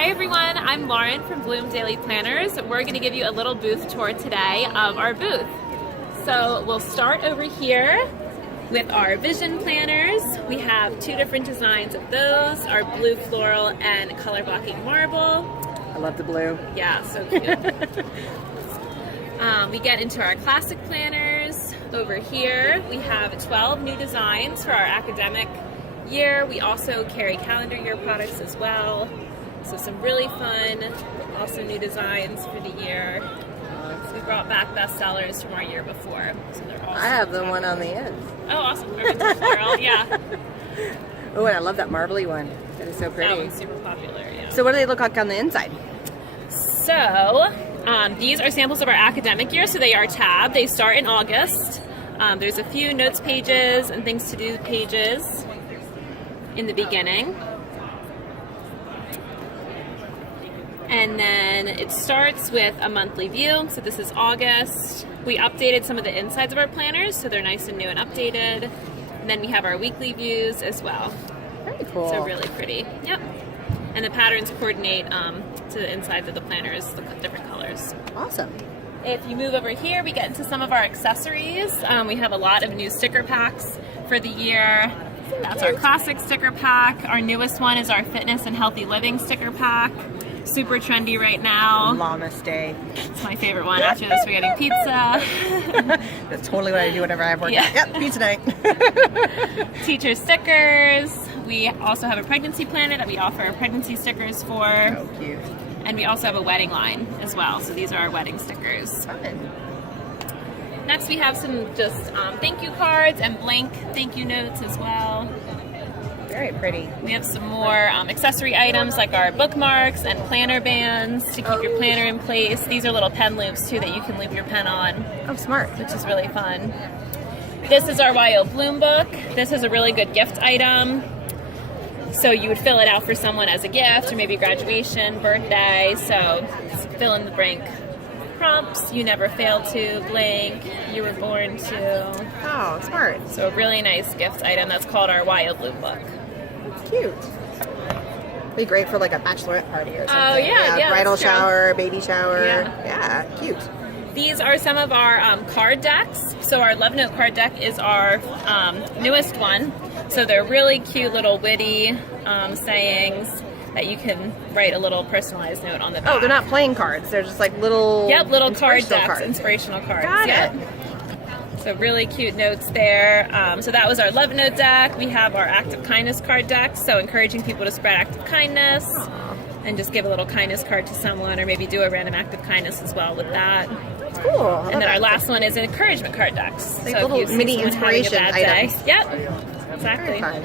Hi everyone, I'm Lauren from Bloom Daily Planners. We're going to give you a little booth tour today of our booth. So we'll start over here with our vision planners. We have two different designs of those, our blue floral and color blocking marble. I love the blue. Yeah, so cute. We get into our classic planners. Over here we have 12 new designs for our academic year. We also carry calendar year products as well. So some really fun, also new designs for the year. So we brought back bestsellers from our year before. So they're awesome. I have the one on the end. Oh, awesome. Floral, yeah. Oh, and I love that marbly one. That is so pretty. That one's super popular, yeah. So what do they look like on the inside? So these are samples of our academic year, so they are tabbed. They start in August. There's a few notes pages and things to do pages in the beginning. And then it starts with a monthly view. So this is August. We updated some of the insides of our planners, so they're nice and new and updated. And then we have our weekly views as well. Very cool. So really pretty. Yep. And the patterns coordinate to the insides of the planners, the different colors. Awesome. If you move over here, we get into some of our accessories. We have a lot of new sticker packs for the year. That's our classic sticker pack. Our newest one is our fitness and healthy living sticker pack. Super trendy right now. Llama Day. It's my favorite one after the spaghetti pizza. That's totally what I do whenever I have work. Yeah. Yep, pizza night. Teacher stickers. We also have a pregnancy planner that we offer pregnancy stickers for. Oh, cute. And we also have a wedding line as well. So these are our wedding stickers. Fun. Next we have some just thank you cards and blank thank you notes as well. Very pretty. We have some more accessory items like our bookmarks and planner bands to keep your planner in place. These are little pen loops too that you can loop your pen on. Oh, smart. Which is really fun. This is our YO Bloom book. This is a really good gift item. So you would fill it out for someone as a gift or maybe graduation, birthday. So fill in the blank prompts. You never failed to, blank, you were born to. Oh, smart. So a really nice gift item that's called our YO Bloom book. Cute. Be great for like a bachelorette party or something. Oh yeah, bridal that's true. shower, baby shower. Yeah, cute. These are some of our card decks. So our Love Note card deck is our newest one. So they're really cute little witty sayings that you can write a little personalized note on the back. Oh, they're not playing cards. They're just like little. Yep, little card decks, cards. inspirational cards. Got yep. it. So really cute notes there. So that was our Love Note deck. We have our Act of Kindness card deck. So encouraging people to spread act of kindness. Aww. And just give a little kindness card to someone, or maybe do a random act of kindness as well with that. That's cool. And then our last one is an encouragement card decks. Like so little if you see mini someone having a inspiration bad day. items. Yep, exactly. Very fun.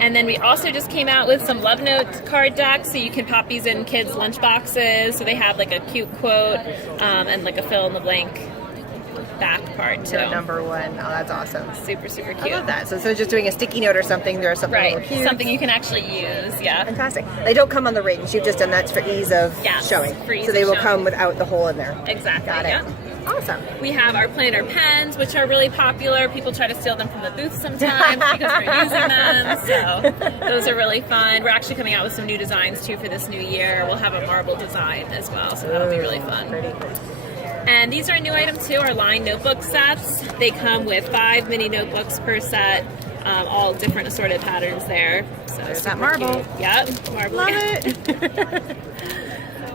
And then we also just came out with some Love Note card decks, so you can pop these in kids' lunch boxes. So they have like a cute quote and like a fill in the blank back part too. So number one. Oh, that's awesome. Super, super cute. I love that. So instead of just doing a sticky note or something, there's something a Right, little cute. something you can actually use, yeah. Fantastic. They don't come on the rings. You've just done that for ease of Yes, showing. for ease so they of will showing. come without the hole in there. Exactly, Got it. yeah. Awesome. We have our planner pens, which are really popular. People try to steal them from the booth sometimes because we're using them. So those are really fun. We're actually coming out with some new designs too for this new year. We'll have a marble design as well, so that'll be really fun. Pretty. And these are a new item too, our line notebook sets. They come with 5 mini notebooks per set, all different assorted patterns there. So There's that super marble. cute. Yep, marble. Love it.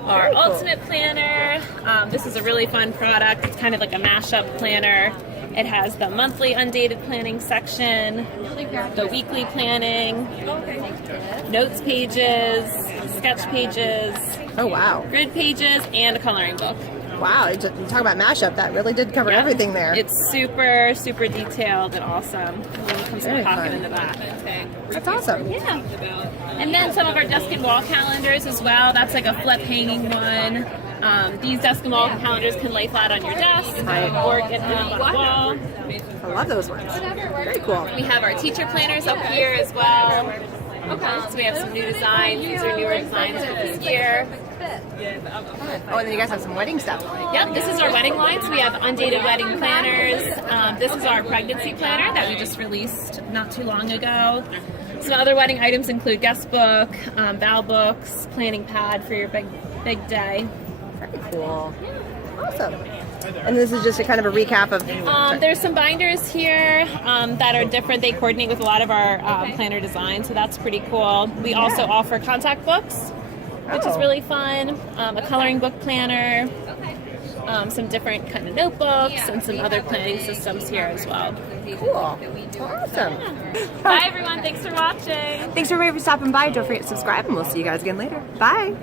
Our Very cool. ultimate planner. This is a really fun product. It's kind of like a mashup planner. It has the monthly undated planning section, the weekly planning, notes pages, sketch pages, Oh, wow. grid pages, and a coloring book. Wow. You talk about mashup. That really did cover Yeah. everything there. It's super, super detailed and awesome. And then it comes in Very a pocket fun. in the back. That's awesome. Yeah. And then some of our desk and wall calendars as well. That's like a flip hanging one. These desk and wall calendars can lay flat on your desk or get hung up on a wall. I love those ones. Very cool. We have our teacher planners up here as well. So we have some new designs. These are newer designs for this year. Oh, and then you guys have some wedding stuff. Yep, this is our wedding line. So we have undated wedding planners. This is our pregnancy planner that we just released not too long ago. Some other wedding items include guest book, vow books, planning pad for your big day. Very cool. Awesome. And this is just a kind of a recap of... There's some binders here that are different. They coordinate with a lot of our planner designs, so that's pretty cool. We also offer contact books, which is really fun. A coloring book planner, some different kind of notebooks, and some other planning systems here as well. Cool. Awesome. Bye everyone, thanks for watching. Thanks everybody for stopping by. Don't forget to subscribe, and we'll see you guys again later. Bye.